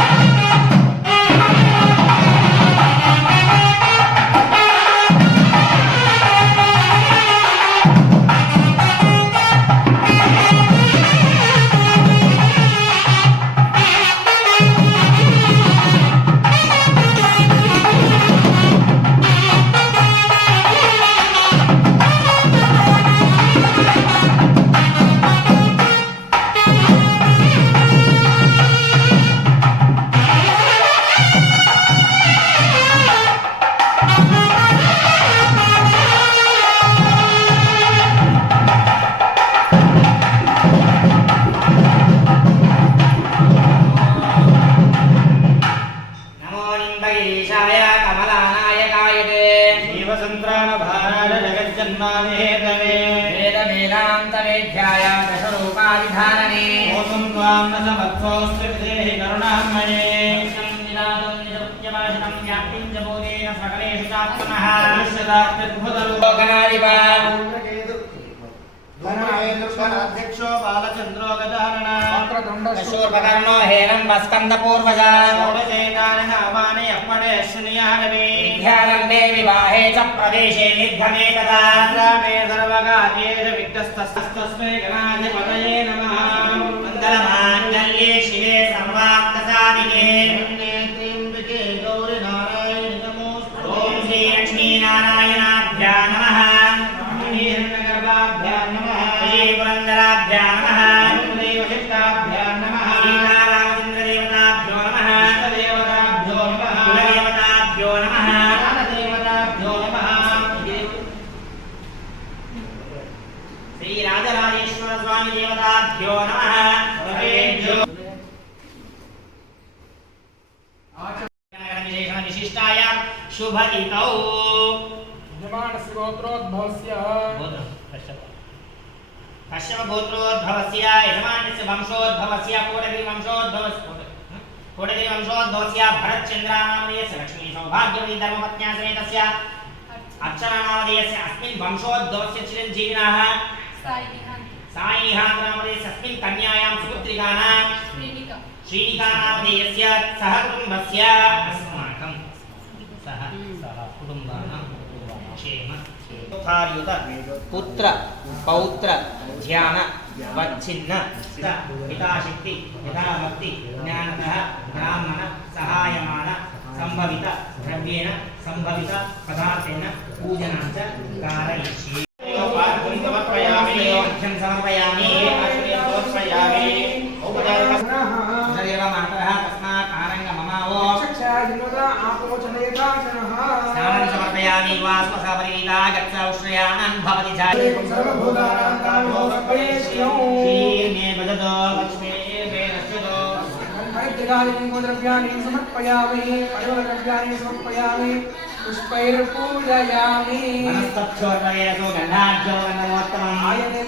నమో विधारणे ओसं त्वां न समर्थोऽस्तु विधेहि करुणामये सकलेषु चात्मनः दृश्यदात्मद्भुतलोकनादिवा అధ్యక్షో బాలచంద్రో గజానన శూర్పకర్ణో హేరంబ స్కందపూర్వజా షోడశేతాని నామాని అప్పడే శృణుయాగవే ధ్యానందే వివాహే చ ప్రవేశే నిర్గమేకదా సంగ్రామే సర్వకార్యేషు విఘ్నస్తస్తస్మై గణాధిపతయే నమః మంగళమాంగళ్యే శివే సర్వార్థసాధికే శ్రీమన్నారాయణాభ్యాం నమ హిందేవశక్తాభ్యాం నమ శ్రీరామచంద్రదేవతాభ్యో నమ దేవతాభ్యో నమ కులదేవతాభ్యో నమ గోత్రోద్భవస్య యజమాన్యస్య వంశోద్భవస్య కోటగిరి వంశోద్భవస్య కోటగిరి వంశోద్భవస్య భరత్చంద్రానామదేయస్య లక్ష్మీ సౌభాగ్యవతి ధర్మపత్న్యా సమేతస్య అక్షరానామదేయస్య అస్మిన్ వంశోద్భవస్య చిరంజీవినः సాయి నిహాంతనామదేయస్య అస్మిన్ కన్యాయాం సుపుత్రికానాం శ్రీనికానామదేయస్య సహ కుటుంబస్య ಸುಖಾರ್ಯುತ ಪುತ್ರ ಪೌತ್ರ ಧ್ಯಾನ ವಚ್ಛಿನ್ನ ಹಿತಾಶಕ್ತಿ ಯಥಾಮಕ್ತಿ ಜ್ಞಾನತಃ ಬ್ರಾಹ್ಮಣ ಸಹಾಯಮಾನ ಸಂಭವಿತ ದ್ರವ್ಯೇಣ ಸಂಭವಿತ ಪದಾರ್ಥೇನ ಪೂಜನಾಂಚ ಕಾರಯಿಷ್ಯೆ ಸಮರ್ಪಯಾಮಿ ಸಮರ್ಪಯಾಮಿ ಉಪಚಾರ ಮಾತರಃ ತಸ್ಮಾತ್ ಆರಂಗ ಮಮಾವೋ ಸಾರಂ ಸಮರ್ಪಯಾಮಿ ವಾ ఆరంగ మమావో చక్షాజినోదా ఆపోచనయకాచనః స్నానం సమర్పయామి వాస్వసపరిణీతా గచ్చ ఉష్ణయానన్ భవతి ఛాయ సర్వభూతానాం తామో సర్వేష్యం శ్రీర్మే వదతో లక్ష్మీ మే నశ్యతో మైత్రికాని ద్రవ్యాన్ని సమర్పయామి పరిమళద్రవ్యాన్ని సమర్పయామి పుష్పైర్పూజయామి మనస్తక్షోర్వయేసు గంధాఢ్యో గంధమోత్తమం ఆయనే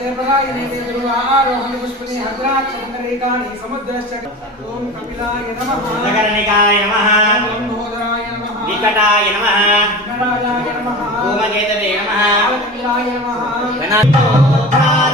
ఓం నమః. నమః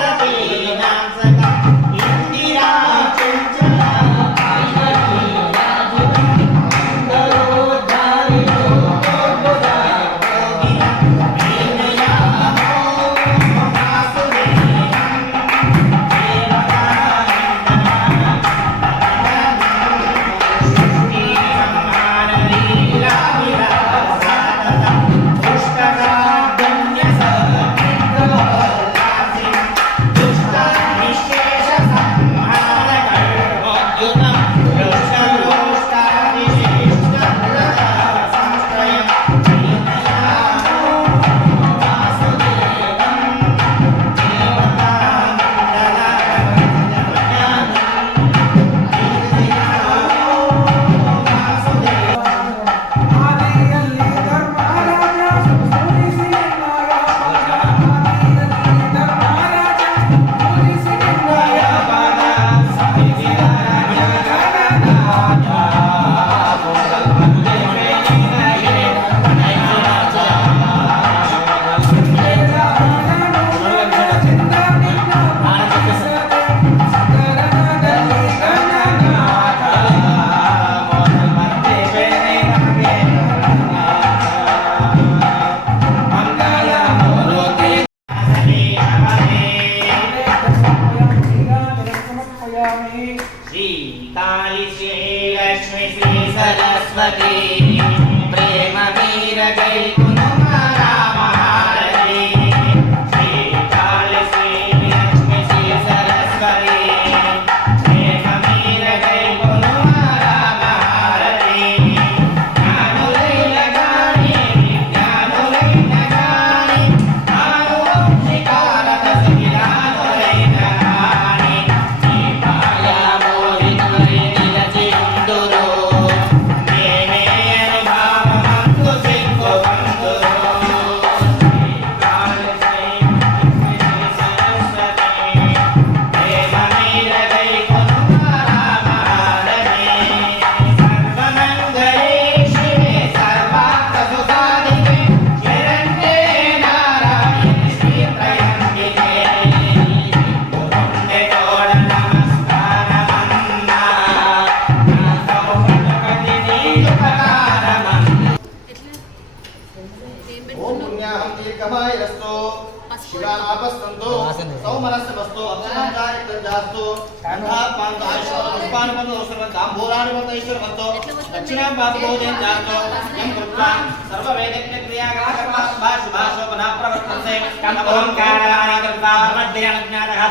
పాదబోధేం యం కృత్వా సర్వవేదజ్ఞ క్రియాగా కర్మాత్మా శుభాశోభనా ప్రవర్తంతే కమలం కారణాని కృత్వా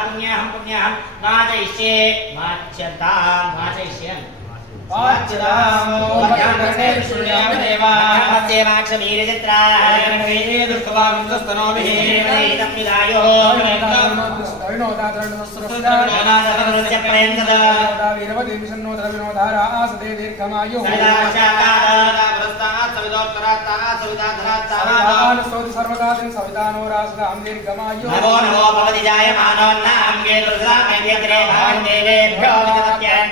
పుణ్యాహం పుణ్యాహం వాచయిష్యే వాచ్యతాం వాచయిష్యే నమో నమో భవతి జాయమానోన్నాం కేతుర్సామైత్రే భవన్ దేవేభ్యో విదత్యాన్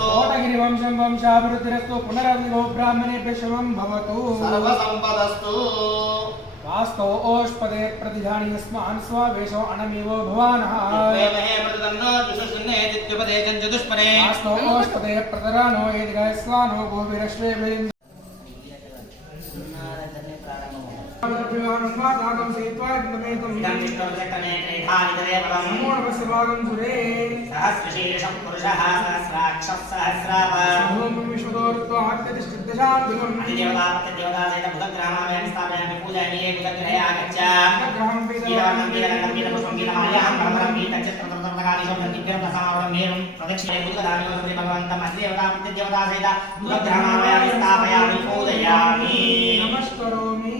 కోటగిరి వంశం వంశాభివృద్ధిరస్తు పునరవిభో బ్రాహ్మణేభ్య శుభం భవతు సర్వసంపదస్తు వాస్తవ ఓష్పదే ప్రతిజాని యస్మాన్ స్వావేశో భవానః వాస్తవ ఓష్పదే ప్రతరానో సేత్వాగ్నమేతం నమో నమః శివాగం సురే. సహస్రశీర్షం పురుషः సహస్రాక్షः సహస్రాప ఓం విశ్వదోర్తో ఆత్యతిష్ఠితశాంతిలం అతిదేవతా సహిత బుధగ్రామాలయం స్థాపయామి పూజామి ఏ బుధగ్రహే ఆగచ్చ గ్రహం గీతవర్ణం గీతగంధం గీతపుష్పం గీతమాల్యాహం పరమరం గీతచిత్రతృతకాళీశం దివ్యం రసమావడం మేరుం ప్రదక్షిణే బుధదామి వసతి భగవంతం అతిదేవతా ప్రత్యదేవతా సహిత బుధగ్రామాలయాన్ని స్థాపయామి పూజయామి. నమస్కరోమి.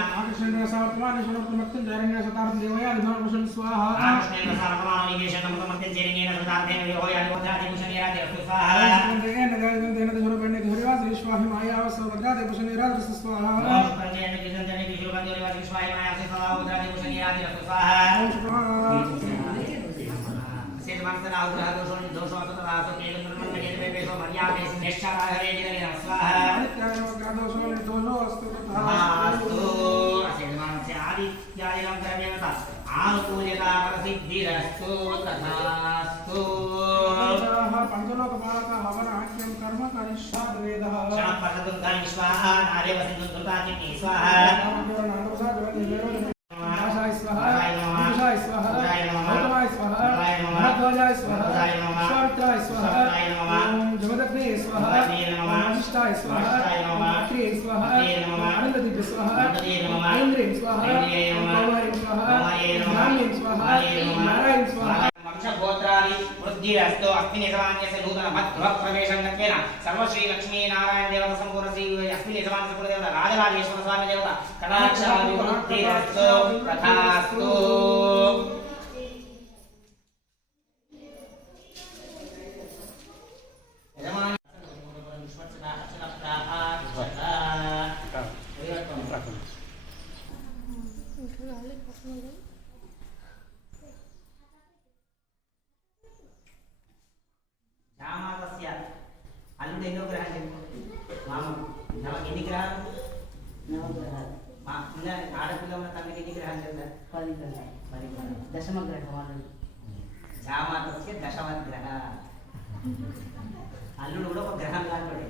कृष्णेन्द्र सावर्तमानिशनोत्तमत्तञ्चारिण्य सतार्थदेवया विधानकृष्ण स्वाहा कृष्णेन्द्र सावर्तमानिकेशनमत्तमत्तञ्चारिण्येन सतार्थेन योया योधादिकुशनीरादिरस्तु स्वाहा कृष्णेन्द्रेण गणगणेन दशरूपेण धुरिवादिश्वाहिमायावसो भद्रादिकुशनीरादिरस्तु स्वाहा कृष्णेन्द्रेण किशन्तेन किशुरगन्धरिवादिश्वाहिमायावसो स्वाहा भद्रादिकुशनीरादिरस्तु स्वाहा सेतमान्तनाउग्रह दोषोन् दोषो अततदासो केलन्द्रमन्न केलवेपेशो मर्यापेश निश्चराहरे जिनले स्वाहा नित्यनोग्रह दोषो निर्दोषो अस्तु तथा अस्तु ఆదిత్యాయనం ద్రవ్యవత ఆనుకూల్యతా ప్రసిద్ధిరస్తు తథాస్తు. క్షణపరదుర్గా విశ్వాహ నారేవ సింధు దుర్గాకిని స్వాహ. వంశగోత్రాది వృద్ధిరస్తు అస్మిన్ యజమాన్యస్య నూతన మధ్వ ప్రవేశం గత్వేన సర్వశ్రీ లక్ష్మీ నారాయణ దేవత సంపూర్ణ శ్రీ అస్మిన్ యజమాన్య సంపూర్ణ దేవత రాజరాజేశ్వర స్వామి దేవత కటాక్షాభివృద్ధిరస్తు తథాస్తు యజమాని అల్లుడు ఎన్నో గ్రహాలు మామ నవ ఎన్ని గ్రహాలు నవగ్రహాలు మా పిల్ల ఆడపిల్ల ఉన్న తల్లికి ఎన్ని గ్రహాలు తెలుసా పది గ్రహాలు మరి మరి. దశమ గ్రహం వాళ్ళు జామాతస్య దశమ గ్రహ. అల్లుడు కూడా ఒక గ్రహం లాంటి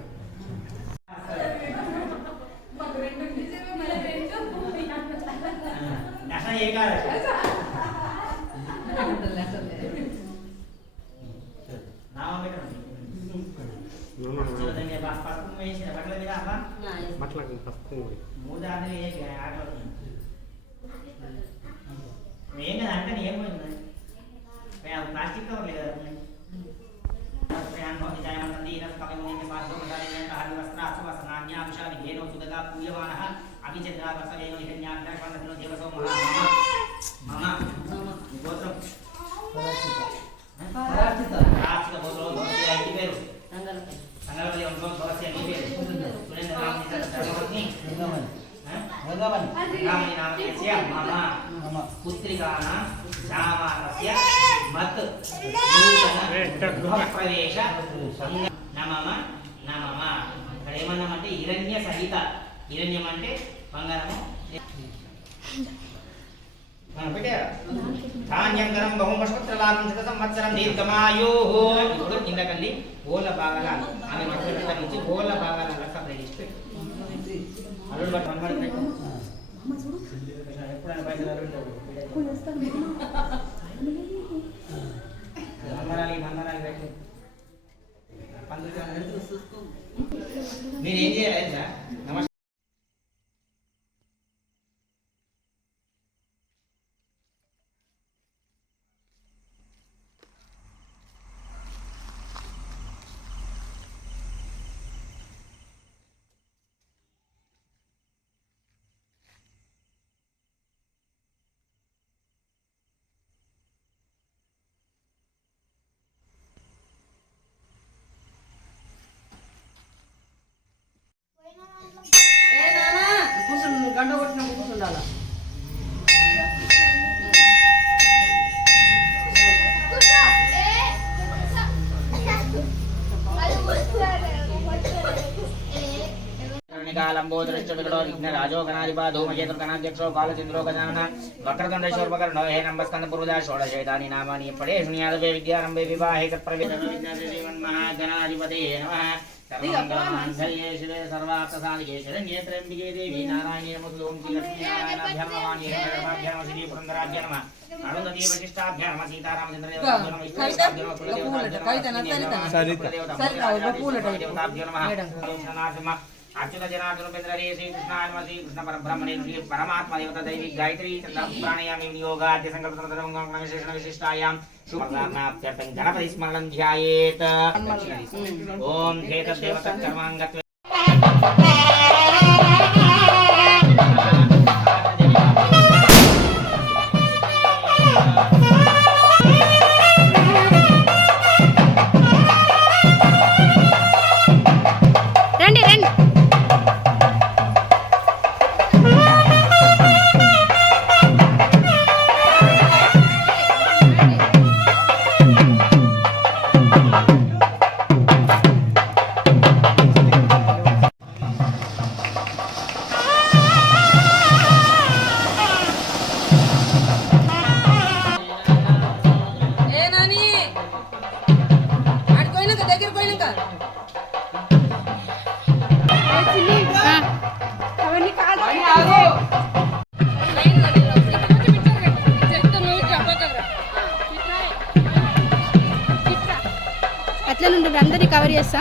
జామాతస్య మత్. గృహప్రవేశ నమమ నమమ. ఇక్కడ ఏమన్నామంటే హిరణ్య సహిత. హిరణ్యం అంటే బంగారము. మనం పెట్టారా ధాన్యంకరం బహుమష్పత్రలాభం శత సంవత్సరం దీర్ఘమాయు. ఇప్పుడు కిందకండి. ఓల భాగాల ఆమె మధ్య నుంచి ఓల భాగాల సపరేట్ చేసి పెట్టు. అల్లుడు బట్టి ఎప్పుడైనా అల్లుడు మందరాలి మందరాలి మీరు ఏం చేయాలి శరణ్యే త్ర్యంబికే దేవి నారాయణే నమోస్తు ఓం శ్రీ లక్ష్మీనారాయణాభ్యాం నమామి హేమగర్భాభ్యాం నమః శ్రీ పురంధరాభ్యాం నమః అరుంధతీ వశిష్టాభ్యాం నమః సీతారామచంద్రదేవతాభ్యాం నమః విష్ణుదేవతాభ్యాం నమః కులదేవతాభ్యాం నమః కవిత, కవిత, అశ్విని సరిత. సరిత, ఒక పూలట. దేవతాభ్యాం నమః మేడం. అచ్యుత జనార్దన ఉపేంద్రరే శ్రీ కృష్ణాయ శ్రీ కృష్ణ పరబ్రహ్మణే శ్రీ పరమాత్మ దేవత దైవి గాయత్రి చంద్ర ప్రాణాయామి వినియోగాద్య సంకల్ప విశేషణ విశిష్టాయాం శుభాప్త్యర్థం గణపతి స్మరణం ధ్యాయేత్. ఓం ధేతదేవత కర్మాంగత్వ దగ్గర పోయినాక. అట్లా నుండి అందరినీ కవర్ చేస్తా.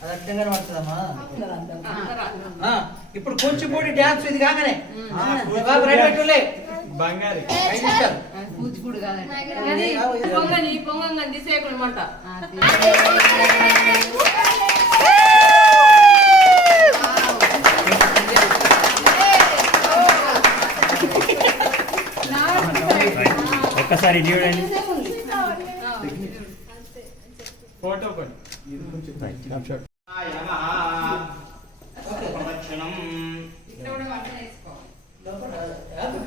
అది అట్టంగానే పడుతుందమ్మా ఆ, ఇప్పుడు కొంచెం కూడా డ్యాన్స్ ఇది కాగానే. బాబు రెడీ పెట్టులే బంగారు. ఐదు నిమిషాలు. కూచిపూడి కాదండి అది పొంగని పొంగంగని తీసేయకుండా ఒక్కసారి చూడండి ఫోటో కొడి ప్రదక్షిణం లోపల, ఆ,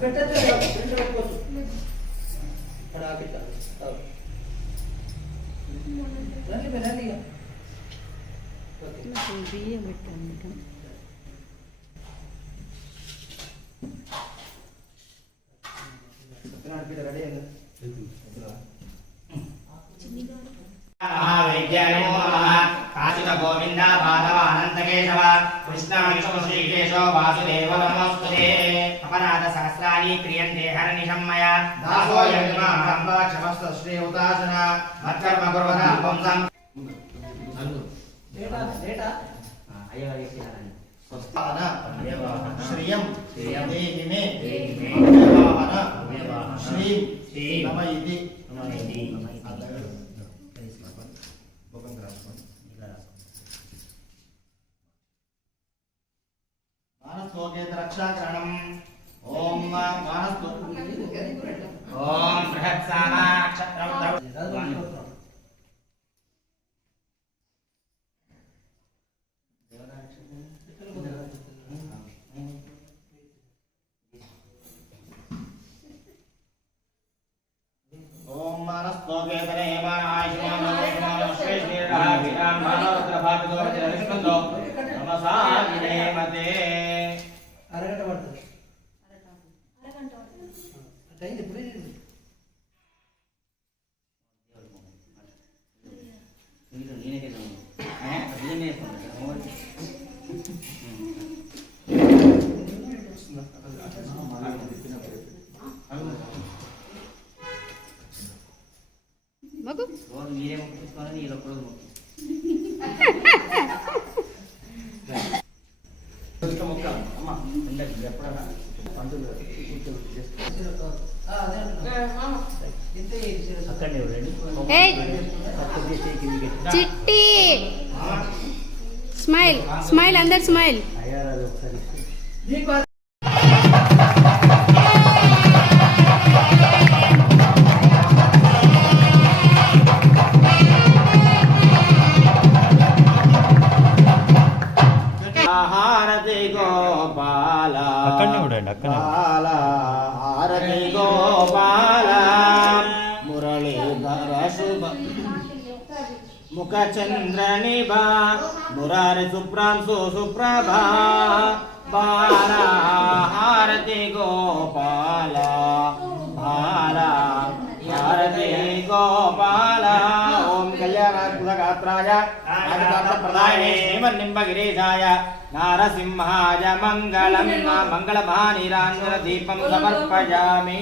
పెట్టొద్దు, ఫ్రంట్ పెట్టుకోవచ్చు. అక్కడ ఆపిట్ట. ఆ. రండి మీరు, రండి ఇక. ఓకే. ఆపిట్ట రెడీ అయిందా? మహావిద్యానమో నమః కాచిత గోవింద మాధవ అనంత కేశవ కృష్ణ విష్ణు శ్రీకేశవ వాసుదేవ నమోస్తుతే అపరాధ సహస్రాణి క్రియంతే హరనిశం మయా దాసోయం మాహం క్షమస్త శ్రీ ఉదాసన మత్కర్మ కుర్వత వంశం లేటా, లేటా? స్వస్థాన శ్రియం దేహి మే దేహి మే. అవ్యవాహన ముఖం శ్రీం ఇలా రాసుకోండి రక్షాకరణం ఓం మానస్తో ఓం నక్షత్రం అరగంట పడుతుంది. మానవత్రభావితో విష్ణుతో నమసామినే మతే అరగంట పడుతుంది అట్ట అయింది, శుభ ముఖ చంద్ర నిభా మురారి సుప్రాంశు సుప్రభా బాల గోపాల బాల హారతి గోపాల ఓం కళ్యాణాత్మగాత్రాయ ప్రదాయనే శ్రీమన్నింబగిరీశాయ నారసింహాయ మంగళం మంగళమానిరాంధ్ర దీపం సమర్పయామి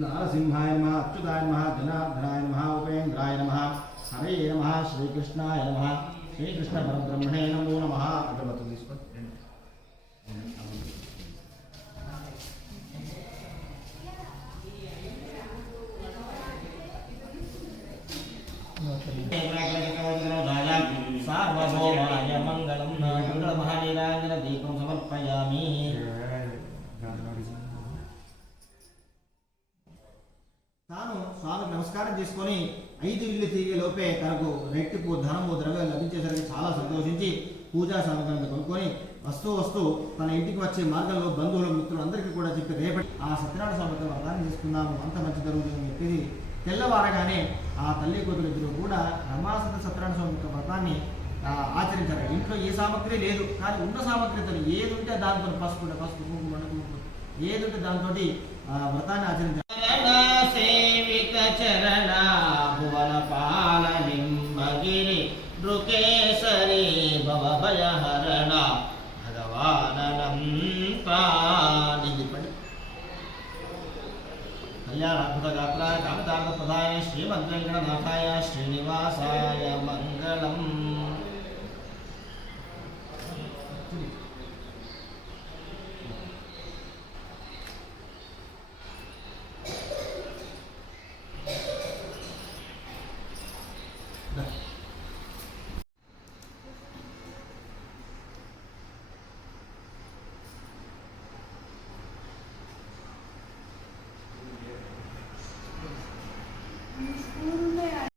నారసింహాయ నమ అచ్యుతాయ నమ జనార్దనాయ నమ ఉపేంద్రాయ నమ హరే నమ శ్రీకృష్ణాయ నమ శ్రీకృష్ణ పరబ్రహ్మణే నమో నమ అడ్డమతం తీసుకోండి నమస్కారం చేసుకొని ఐదు ఇల్లు తిరిగే లోపే తనకు రెట్టిపు ధనము ద్రవ్యం లభించేసరికి చాలా సంతోషించి పూజా సామగ్రిని కొనుక్కొని వస్తూ వస్తూ తన ఇంటికి వచ్చే మార్గంలో బంధువులు మిత్రులు అందరికీ కూడా చెప్పి రేపటి ఆ సత్యనారాయణ స్వామితో వ్రతాన్ని చేసుకుందాము అంత మంచి జరుగుతుందని చెప్పేసి తెల్లవారగానే ఆ తల్లి కూతురు ఇద్దరు కూడా రమాసత సత్యనారాయణ స్వామి యొక్క వ్రతాన్ని ఆచరించారు. ఇంట్లో ఏ సామగ్రి లేదు కానీ ఉన్న సామగ్రితో ఏది ఉంటే దాంతో పసుపు పసుపు కుంకుమ ఉంటే ఏది ఉంటే దాంతో వ్రతాన్ని ఆచరించారు. చరణ భువన పాల నిమ్మగిరి నృకేసరి భవభయహరణ భయహరణ భగవానంతా నిధిపడి గాత్రాయ కామతార్థ ప్రధాయ శ్రీమద్వేంకటనాథాయ శ్రీనివాసాయ మంగళం